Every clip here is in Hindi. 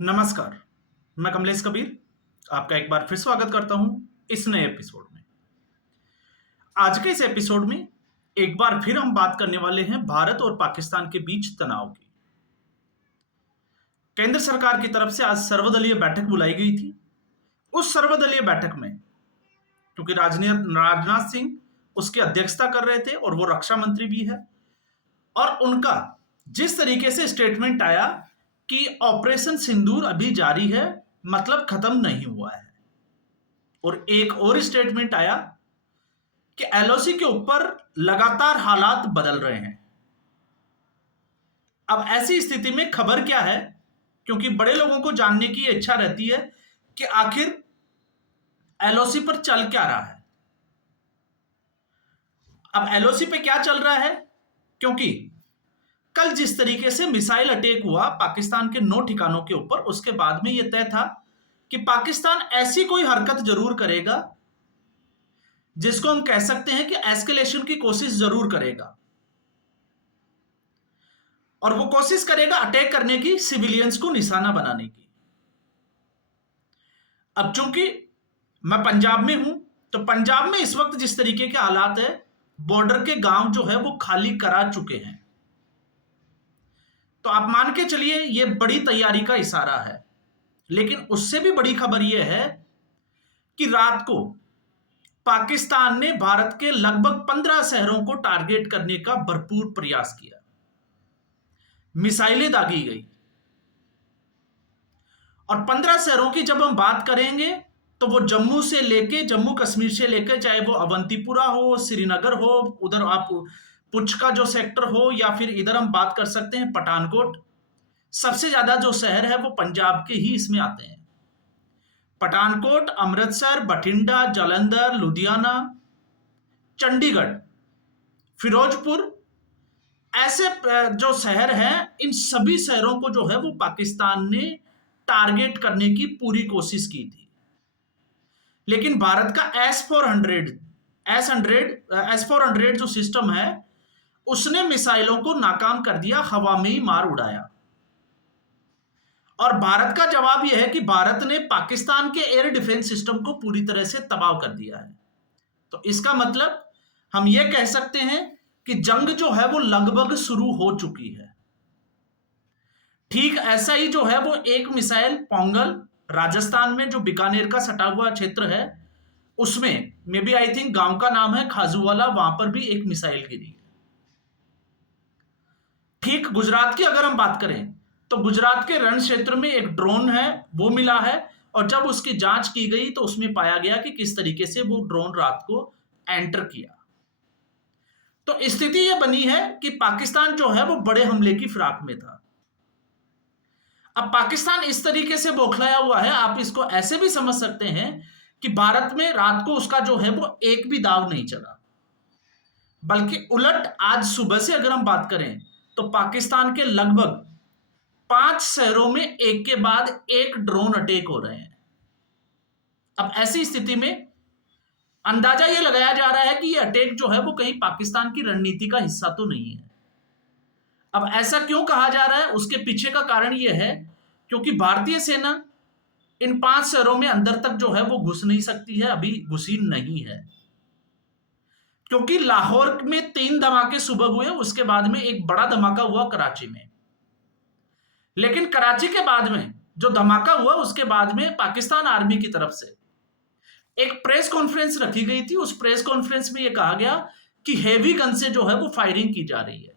नमस्कार, मैं कमलेश कबीर आपका एक बार फिर स्वागत करता हूं इस नए एपिसोड में। आज के इस एपिसोड में एक बार फिर हम बात करने वाले हैं भारत और पाकिस्तान के बीच तनाव की। केंद्र सरकार की तरफ से आज सर्वदलीय बैठक बुलाई गई थी। उस सर्वदलीय बैठक में क्योंकि राजनाथ सिंह उसकी अध्यक्षता कर रहे थे और वो रक्षा मंत्री भी है, और उनका जिस तरीके से स्टेटमेंट आया कि ऑपरेशन सिंदूर अभी जारी है, मतलब खत्म नहीं हुआ है, और एक और स्टेटमेंट आया कि एलओसी के ऊपर लगातार हालात बदल रहे हैं। अब ऐसी स्थिति में खबर क्या है, क्योंकि बड़े लोगों को जानने की इच्छा रहती है कि आखिर एलओसी पर चल क्या रहा है। अब एलओसी पे क्या चल रहा है, क्योंकि कल जिस तरीके से मिसाइल अटैक हुआ पाकिस्तान के 9 ठिकानों के ऊपर, उसके बाद में यह तय था कि पाकिस्तान ऐसी कोई हरकत जरूर करेगा जिसको हम कह सकते हैं कि एस्केलेशन की कोशिश जरूर करेगा, और वो कोशिश करेगा अटैक करने की, सिविलियंस को निशाना बनाने की। अब चूंकि मैं पंजाब में हूं, तो पंजाब में इस वक्त जिस तरीके के हालात है, बॉर्डर के गांव जो है वो खाली करा चुके हैं। तो आप मान के चलिए ये बड़ी तैयारी का इशारा है। लेकिन उससे भी बड़ी खबर यह है कि रात को पाकिस्तान ने भारत के लगभग 15 शहरों को टारगेट करने का भरपूर प्रयास किया। मिसाइलें दागी गई, और 15 शहरों की जब हम बात करेंगे तो वो जम्मू कश्मीर से लेके, चाहे वो अवंतीपुरा हो, श्रीनगर हो, उधर आप पुंछ का जो सेक्टर हो, या फिर इधर हम बात कर सकते हैं पठानकोट। सबसे ज्यादा जो शहर है वो पंजाब के ही इसमें आते हैं। पठानकोट, अमृतसर, बठिंडा, जालंधर, लुधियाना, चंडीगढ़, फिरोजपुर, ऐसे जो शहर हैं, इन सभी शहरों को जो है वो पाकिस्तान ने टारगेट करने की पूरी कोशिश की थी। लेकिन भारत का S-400 जो सिस्टम है, उसने मिसाइलों को नाकाम कर दिया, हवा में ही मार उड़ाया। और भारत का जवाब यह है कि भारत ने पाकिस्तान के एयर डिफेंस सिस्टम को पूरी तरह से तबाह कर दिया है। तो इसका मतलब हम यह कह सकते हैं कि जंग जो है वो लगभग शुरू हो चुकी है। ठीक ऐसा ही जो है वो एक मिसाइल पोंगल, राजस्थान में जो बीकानेर का सटा हुआ क्षेत्र है, उसमें मे बी आई थिंक गांव का नाम है खाजूवाला, वहां पर भी एक मिसाइल गिरी। ठीक गुजरात की अगर हम बात करें तो गुजरात के रण क्षेत्र में एक ड्रोन है, वो मिला है, और जब उसकी जांच की गई तो उसमें पाया गया कि किस तरीके से वो ड्रोन रात को एंटर किया। तो स्थिति यह बनी है कि पाकिस्तान जो है वो बड़े हमले की फिराक में था। अब पाकिस्तान इस तरीके से बौखलाया हुआ है, आप इसको ऐसे भी समझ सकते हैं कि भारत में रात को उसका जो है वो एक भी दाव नहीं चला, बल्कि उलट आज सुबह से अगर हम बात करें तो पाकिस्तान के लगभग 5 शहरों में एक के बाद एक ड्रोन अटैक हो रहे हैं। अब ऐसी स्थिति में अंदाजा यह लगाया जा रहा है कि यह अटैक जो है वो कहीं पाकिस्तान की रणनीति का हिस्सा तो नहीं है। अब ऐसा क्यों कहा जा रहा है, उसके पीछे का कारण यह है क्योंकि भारतीय सेना इन 5 शहरों में अंदर तक जो है वो घुस नहीं सकती है, अभी घुसी नहीं है। क्योंकि लाहौर में 3 धमाके सुबह हुए, उसके बाद में एक बड़ा धमाका हुआ कराची में। लेकिन कराची के बाद में जो धमाका हुआ, उसके बाद में पाकिस्तान आर्मी की तरफ से एक प्रेस कॉन्फ्रेंस रखी गई थी। उस प्रेस कॉन्फ्रेंस में यह कहा गया कि हेवी गन से जो है वो फायरिंग की जा रही है।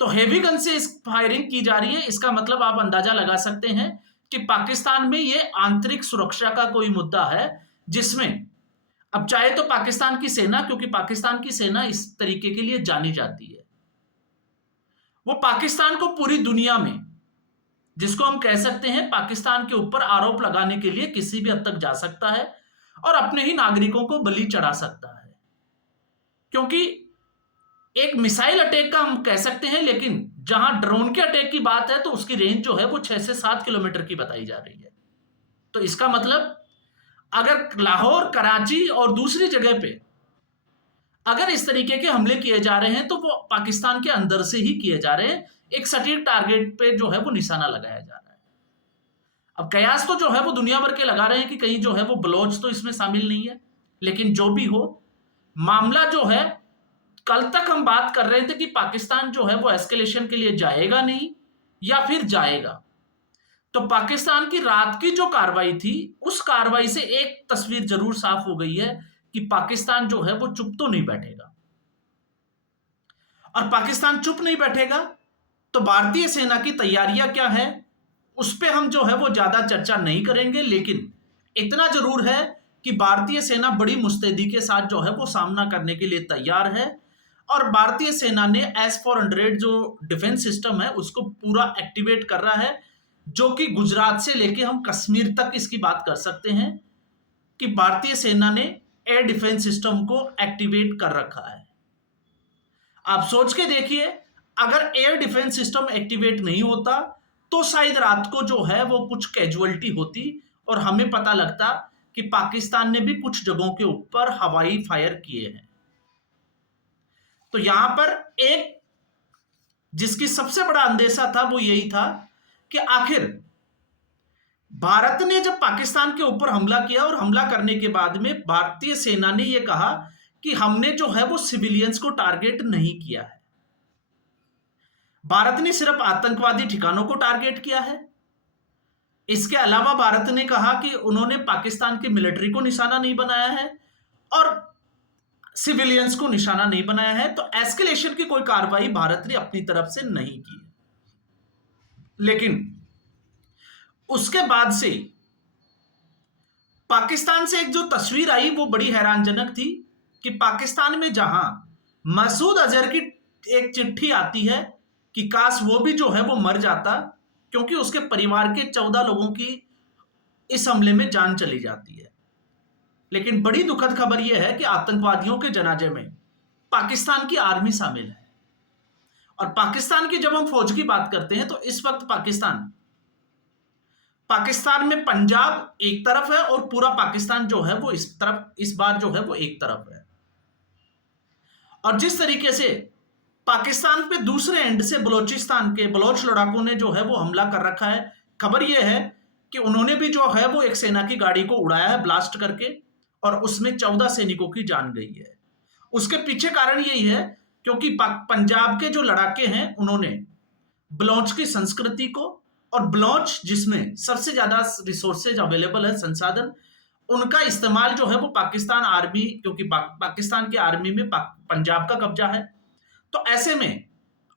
तो हेवी गन से इस फायरिंग की जा रही है, इसका मतलब आप अंदाजा लगा सकते हैं कि पाकिस्तान में यह आंतरिक सुरक्षा का कोई मुद्दा है, जिसमें अब चाहे तो पाकिस्तान की सेना, क्योंकि पाकिस्तान की सेना इस तरीके के लिए जानी जाती है, वो पाकिस्तान को पूरी दुनिया में, जिसको हम कह सकते हैं पाकिस्तान के ऊपर आरोप लगाने के लिए, किसी भी हद तक जा सकता है और अपने ही नागरिकों को बलि चढ़ा सकता है। क्योंकि एक मिसाइल अटैक का हम कह सकते हैं, लेकिन जहां ड्रोन के अटैक की बात है तो उसकी रेंज जो है वो 6 से 7 किलोमीटर की बताई जा रही है। तो इसका मतलब अगर लाहौर, कराची और दूसरी जगह पे अगर इस तरीके के हमले किए जा रहे हैं तो वो पाकिस्तान के अंदर से ही किए जा रहे हैं, एक सटीक टारगेट पे जो है वो निशाना लगाया जा रहा है। अब कयास तो जो है वो दुनिया भर के लगा रहे हैं कि कहीं जो है वो बलोच तो इसमें शामिल नहीं है, लेकिन जो भी हो, मामला जो है, कल तक हम बात कर रहे थे कि पाकिस्तान जो है वो एस्केलेशन के लिए जाएगा नहीं या फिर जाएगा। तो पाकिस्तान की रात की जो कार्रवाई थी, उस कार्रवाई से एक तस्वीर जरूर साफ हो गई है कि पाकिस्तान जो है वो चुप तो नहीं बैठेगा। और पाकिस्तान चुप नहीं बैठेगा तो भारतीय सेना की तैयारियां क्या है, उस पे हम जो है वो ज्यादा चर्चा नहीं करेंगे, लेकिन इतना जरूर है कि भारतीय सेना बड़ी मुस्तैदी के साथ जो है वो सामना करने के लिए तैयार है। और भारतीय सेना ने S-400 जो डिफेंस सिस्टम है उसको पूरा एक्टिवेट कर रहा है, जो कि गुजरात से लेके हम कश्मीर तक इसकी बात कर सकते हैं कि भारतीय सेना ने एयर डिफेंस सिस्टम को एक्टिवेट कर रखा है। आप सोच के देखिए, अगर एयर डिफेंस सिस्टम एक्टिवेट नहीं होता तो शायद रात को जो है वो कुछ कैजुअलिटी होती और हमें पता लगता कि पाकिस्तान ने भी कुछ जगहों के ऊपर हवाई फायर किए हैं। तो यहां पर एक जिसकी सबसे बड़ा अंदेशा था वो यही था कि आखिर भारत ने जब पाकिस्तान के ऊपर हमला किया और हमला करने के बाद में भारतीय सेना ने यह कहा कि हमने जो है वो सिविलियंस को टारगेट नहीं किया है। भारत ने सिर्फ आतंकवादी ठिकानों को टारगेट किया है। इसके अलावा भारत ने कहा कि उन्होंने पाकिस्तान की मिलिट्री को निशाना नहीं बनाया है और सिविलियंस को निशाना नहीं बनाया है। तो एस्केलेशन की कोई कार्रवाई भारत ने अपनी तरफ से नहीं की। लेकिन उसके बाद से पाकिस्तान से एक जो तस्वीर आई वो बड़ी हैरानजनक थी कि पाकिस्तान में जहां मसूद अजहर की एक चिट्ठी आती है कि काश वो भी जो है वो मर जाता, क्योंकि उसके परिवार के 14 लोगों की इस हमले में जान चली जाती है। लेकिन बड़ी दुखद खबर यह है कि आतंकवादियों के जनाजे में पाकिस्तान की आर्मी शामिल है। और पाकिस्तान की जब हम फौज की बात करते हैं तो इस वक्त पाकिस्तान में पंजाब एक तरफ है और पूरा पाकिस्तान जो है वो इस बार जो है वो एक तरफ है। और जिस तरीके से पाकिस्तान पे दूसरे एंड से बलोचिस्तान के बलोच लड़ाकों ने जो है वो हमला कर रखा है। खबर यह है कि उन्होंने भी जो है वो एक सेना की गाड़ी को उड़ाया है ब्लास्ट करके, और उसमें 14 सैनिकों की जान गई है। उसके पीछे कारण यही है क्योंकि पंजाब के जो लड़ाके हैं उन्होंने बलोच की संस्कृति को, और बलोच जिसमें सबसे ज्यादा रिसोर्सेज अवेलेबल है, संसाधन, उनका इस्तेमाल जो है वो पाकिस्तान आर्मी, क्योंकि पाकिस्तान की आर्मी में पंजाब का कब्जा है, तो ऐसे में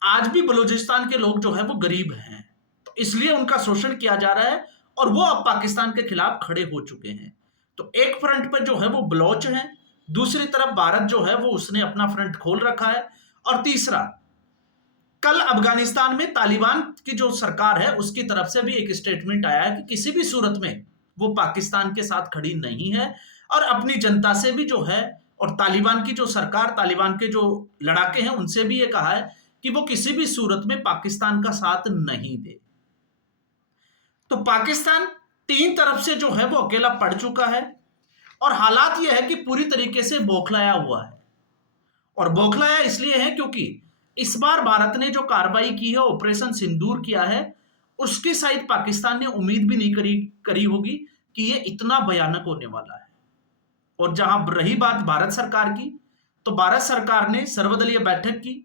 आज भी बलूचिस्तान के लोग जो है वो गरीब हैं, तो इसलिए उनका शोषण किया जा रहा है और वो अब पाकिस्तान के खिलाफ खड़े हो चुके हैं। तो एक फ्रंट पर जो है वो बलोच हैं, दूसरी तरफ भारत जो है वो उसने अपना फ्रंट खोल रखा है। और तीसरा, कल अफगानिस्तान में तालिबान की जो सरकार है उसकी तरफ से भी एक स्टेटमेंट आया है कि किसी भी सूरत में वो पाकिस्तान के साथ खड़ी नहीं है, और अपनी जनता से भी जो है, और तालिबान की जो सरकार, तालिबान के जो लड़ाके हैं उनसे भी ये कहा है कि वो किसी भी सूरत में पाकिस्तान का साथ नहीं दे। तो पाकिस्तान तीन तरफ से जो है वो अकेला पड़ चुका है, और हालात ये है कि पूरी तरीके से बौखलाया हुआ है। और बौखलाया इसलिए है क्योंकि इस बार भारत ने जो कार्रवाई की है, ऑपरेशन सिंदूर किया है, उसकी शायद पाकिस्तान ने उम्मीद भी नहीं करी होगी कि ये इतना भयानक होने वाला है। और जहां रही बात भारत सरकार की, तो भारत सरकार ने सर्वदलीय बैठक की,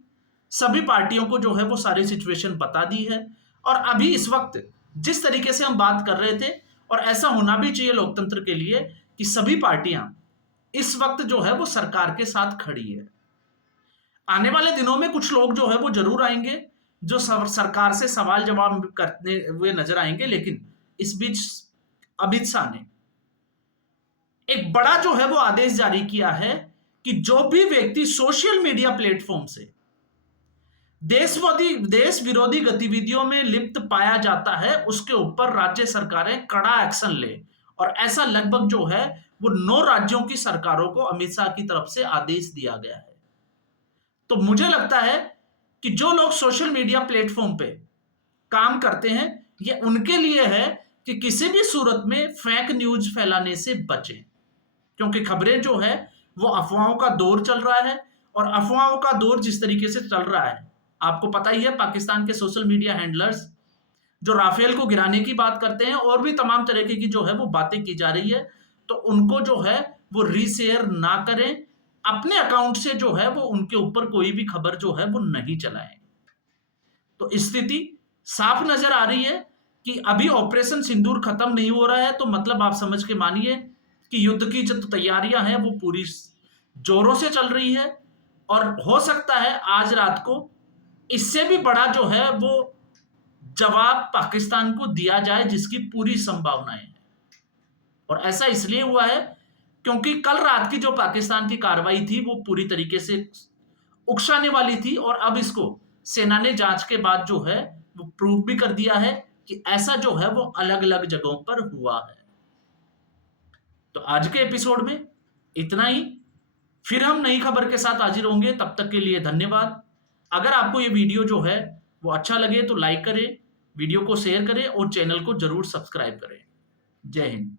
सभी पार्टियों को जो है वो सारी सिचुएशन बता दी है। और अभी इस वक्त जिस तरीके से हम बात कर रहे थे, और ऐसा होना भी चाहिए लोकतंत्र के लिए कि सभी पार्टियां इस वक्त जो है वो सरकार के साथ खड़ी है। आने वाले दिनों में कुछ लोग जो है वो जरूर आएंगे जो सरकार से सवाल जवाब करते हुए नजर आएंगे, लेकिन इस बीच अमित शाह ने एक बड़ा जो है वो आदेश जारी किया है कि जो भी व्यक्ति सोशल मीडिया प्लेटफॉर्म से देश विरोधी गतिविधियों में लिप्त पाया जाता है उसके ऊपर राज्य सरकारें कड़ा एक्शन ले। और ऐसा लगभग जो है वो 9 राज्यों की सरकारों को अमित शाह की तरफ से आदेश दिया गया है। तो मुझे लगता है कि जो लोग सोशल मीडिया प्लेटफॉर्म पे काम करते हैं, ये उनके लिए है कि किसी भी सूरत में फेक न्यूज फैलाने से बचें, क्योंकि खबरें जो है वो अफवाहों का दौर चल रहा है। और अफवाहों का दौर जिस तरीके से चल रहा है, आपको पता ही है, पाकिस्तान के सोशल मीडिया हैंडलर्स जो राफेल को गिराने की बात करते हैं और भी तमाम तरीके की जो है वो बातें की जा रही है, तो उनको जो है वो रीशेयर ना करें, अपने अकाउंट से जो है वो उनके ऊपर कोई भी खबर जो है वो नहीं चलाएं। तो स्थिति साफ नजर आ रही है कि अभी ऑपरेशन सिंदूर खत्म नहीं हो रहा है, तो मतलब आप समझ के मानिए कि युद्ध की जो तैयारियां हैं वो पूरी जोरों से चल रही है, और हो सकता है आज रात को इससे भी बड़ा जो है वो जवाब पाकिस्तान को दिया जाए, जिसकी पूरी संभावनाएं हैं। और ऐसा इसलिए हुआ है क्योंकि कल रात की जो पाकिस्तान की कार्रवाई थी वो पूरी तरीके से उकसाने वाली थी, और अब इसको सेना ने जांच के बाद जो है वो प्रूव भी कर दिया है कि ऐसा जो है वो अलग अलग जगहों पर हुआ है। तो आज के एपिसोड में इतना ही, फिर हम नई खबर के साथ हाजिर होंगे। तब तक के लिए धन्यवाद। अगर आपको ये वीडियो जो है वो अच्छा लगे तो लाइक करें, वीडियो को शेयर करें और चैनल को जरूर सब्सक्राइब करें। जय हिंद।